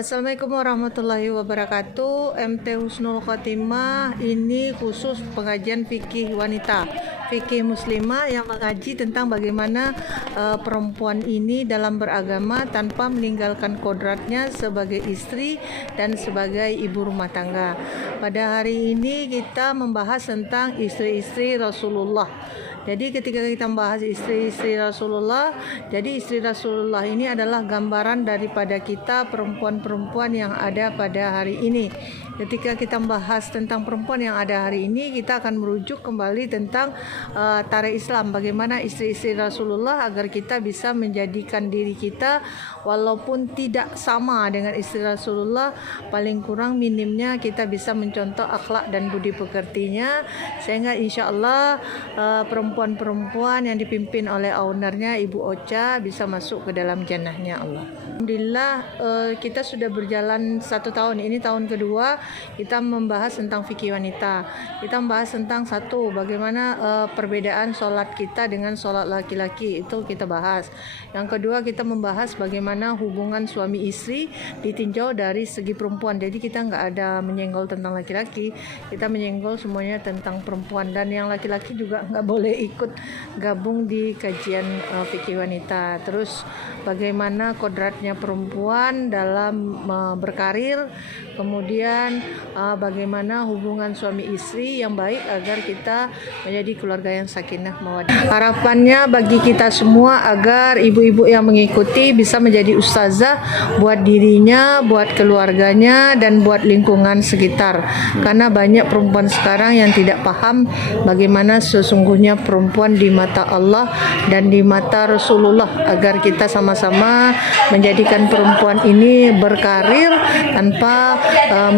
Assalamualaikum warahmatullahi wabarakatuh. MT Husnul Khotimah ini khusus pengajian fikih wanita, fikih muslimah yang mengaji tentang bagaimana perempuan ini dalam beragama tanpa meninggalkan kodratnya sebagai istri dan sebagai ibu rumah tangga. Pada hari ini kita membahas tentang istri-istri Rasulullah. Jadi ketika kita membahas istri-istri Rasulullah, jadi istri Rasulullah ini adalah gambaran daripada kita perempuan-perempuan yang ada pada hari ini. Ketika kita membahas tentang perempuan yang ada hari ini, kita akan merujuk kembali tentang tarikh Islam, bagaimana istri-istri Rasulullah agar kita bisa menjadikan diri kita walaupun tidak sama dengan istri Rasulullah, paling kurang minimnya kita bisa mencontoh akhlak dan budi pekertinya, sehingga insya Allah perempuan-perempuan yang dipimpin oleh ownernya Ibu Ocha bisa masuk ke dalam jannahnya Allah. Alhamdulillah kita sudah berjalan 1 tahun, ini tahun kedua kita membahas tentang fikih wanita. Kita membahas tentang satu, bagaimana perbedaan sholat kita dengan sholat laki-laki, itu kita bahas. Yang kedua kita membahas bagaimana hubungan suami istri ditinjau dari segi perempuan. Jadi kita nggak ada menyenggol tentang laki-laki, kita menyenggol semuanya tentang perempuan, dan yang laki-laki juga nggak boleh ikut gabung di kajian fikih wanita. Terus bagaimana kodratnya perempuan dalam berkarir, kemudian bagaimana hubungan suami istri yang baik agar kita menjadi keluarga yang sakinah mawaddah. Harapannya bagi kita semua agar ibu-ibu yang mengikuti bisa menjadi ustazah buat dirinya, buat keluarganya, dan buat lingkungan sekitar. Karena banyak perempuan sekarang yang tidak paham bagaimana sesungguhnya perempuan di mata Allah dan di mata Rasulullah, agar kita sama-sama menjadikan perempuan ini berkarir tanpa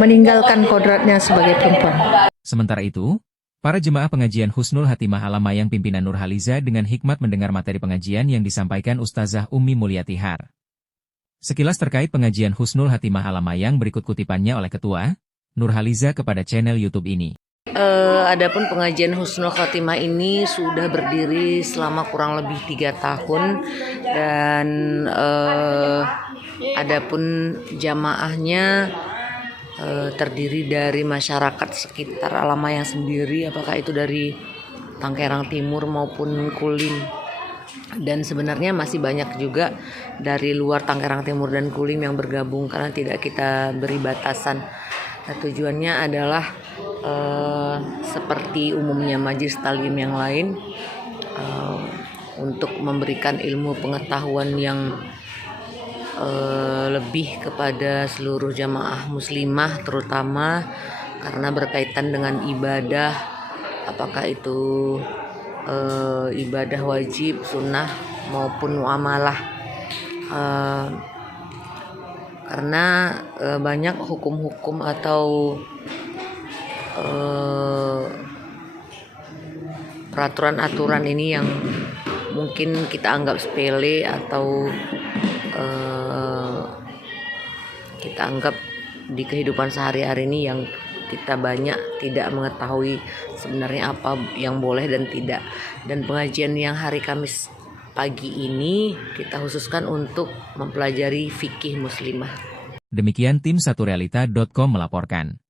meninggalkan kodratnya sebagai perempuan. Sementara itu, para jemaah pengajian Husnul Hatimah Alamayang pimpinan Nurhaliza dengan hikmat mendengar materi pengajian yang disampaikan Ustazah Ummi Mulyatihar. Sekilas terkait pengajian Husnul Hatimah Alamayang, berikut kutipannya oleh Ketua Nurhaliza kepada channel YouTube ini. Adapun pengajian Husnul Khotimah ini sudah berdiri selama kurang lebih 3 tahun, dan adapun jamaahnya terdiri dari masyarakat sekitar Alamayang sendiri, apakah itu dari Tangkerang Timur maupun Kulim, dan sebenarnya masih banyak juga dari luar Tangkerang Timur dan Kulim yang bergabung karena tidak kita beri batasan. Nah, tujuannya adalah seperti umumnya majelis taklim yang lain, untuk memberikan ilmu pengetahuan yang lebih kepada seluruh jamaah muslimah, terutama karena berkaitan dengan ibadah, apakah itu ibadah wajib, sunnah maupun muamalah. Karena banyak hukum-hukum atau peraturan-aturan ini yang mungkin kita anggap sepele atau kita anggap di kehidupan sehari-hari ini yang kita banyak tidak mengetahui sebenarnya apa yang boleh dan tidak. Dan pengajian yang hari Kamis pagi ini kita khususkan untuk mempelajari fikih muslimah. Demikian tim saturealita.com melaporkan.